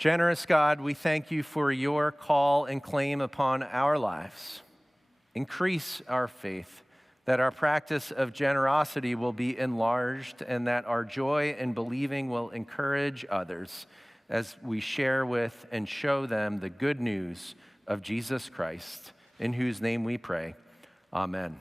Generous God, we thank you for your call and claim upon our lives. Increase our faith, that our practice of generosity will be enlarged and that our joy in believing will encourage others as we share with and show them the good news of Jesus Christ, in whose name we pray. Amen.